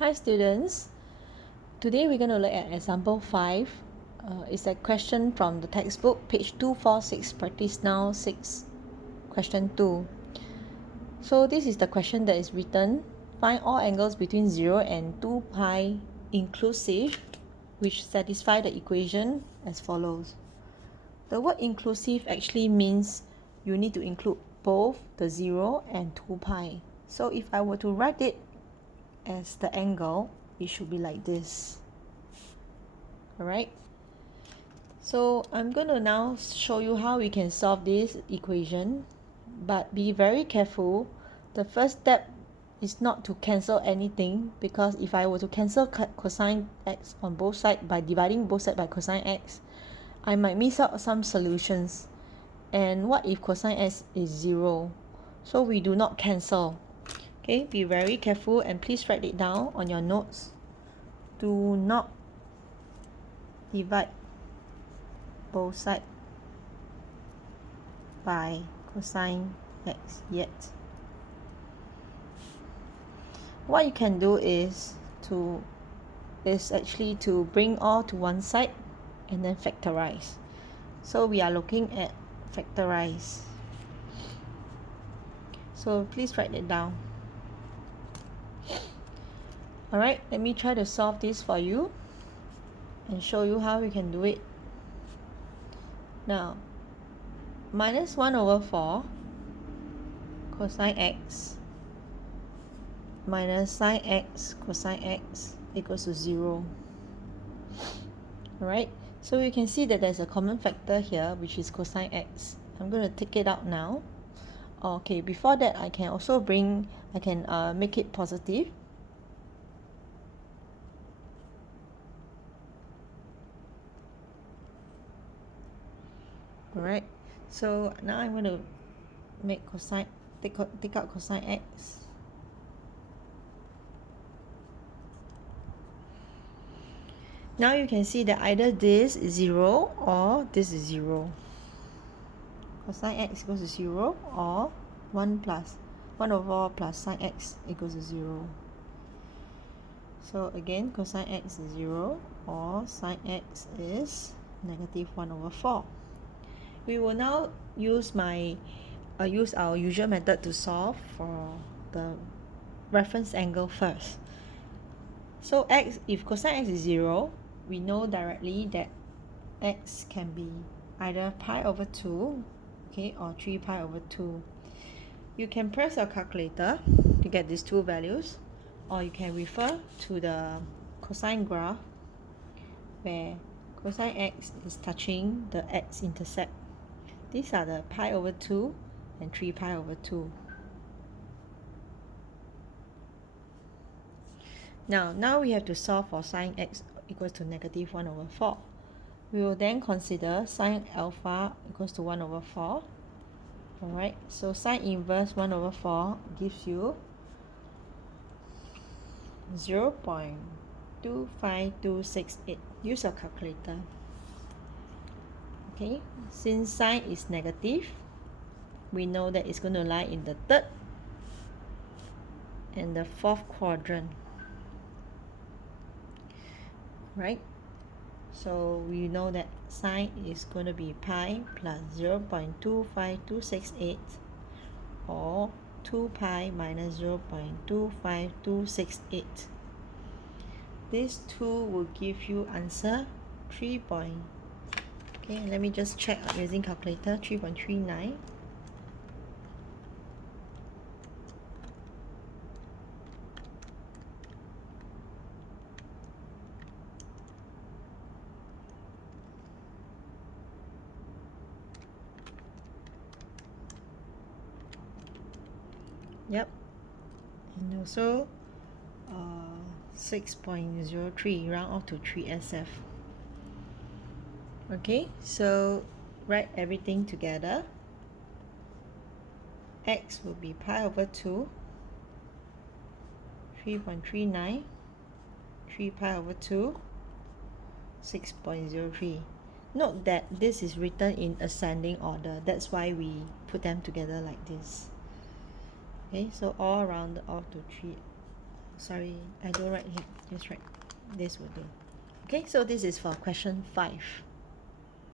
Hi students, today we're going to look at example 5. It's a question from the textbook, page 246, practice now 6, question 2. So this is the question that is written. Find all angles between 0 and 2 pi inclusive, which satisfy the equation as follows. The word inclusive actually means you need to include both the 0 and 2 pi. So if I were to write it as the angle, it should be like this. Alright, so I'm going to now show you how we can solve this equation, but be very careful. The first step is not to cancel anything, because if I were to cancel cosine x on both sides by dividing both sides by cosine x, I might miss out some solutions. And what if cosine x is 0? So we do not cancel. Okay, be very careful and please write it down on your notes. Do not divide both sides by cosine x yet. What you can do is actually to bring all to one side and then factorize. So we are looking at factorize. So please write it down. Alright, let me try to solve this for you and show you how we can do it. Now, minus 1 over 4 cosine x minus sine x cosine x equals to 0. Alright, so you can see that there's a common factor here, which is cosine x. I'm going to take it out now. Okay, before that I can also make it positive. Alright, so now I'm going to make take out cosine x. Now you can see that either this is 0 or this is 0. Cosine x equals to 0 or 1 over plus sine x equals to 0. So again, cosine x is 0 or sine x is negative 1 over 4. We will now use our usual method to solve for the reference angle first. So if cosine x is 0, we know directly that x can be either pi over 2, okay, or 3 pi over 2. You can press your calculator to get these two values, or you can refer to the cosine graph where cosine x is touching the x-intercept. These are the pi over 2 and 3 pi over 2. Now we have to solve for sine x equals to negative 1 over 4. We will then consider sine alpha equals to 1 over 4. Alright, so sine inverse 1 over 4 gives you 0.25268. Use your calculator. Okay, since sine is negative, we know that it's going to lie in the third and the fourth quadrant. Right? So we know that sine is going to be pi plus 0.25268 or 2 pi minus 0.25268. These two will give you answer 3. Okay, let me just check using calculator. 3.39. Yep, and also 6.03, round off to 3SF. Okay, so write everything together. X will be pi over 2, 3.39, 3 pi over 2, 6.03. Note that this is written in ascending order. That's why we put them together like this. Okay, so all rounded off to 3 sorry, I don't write here, just write this will do. Okay, so this is for question 5.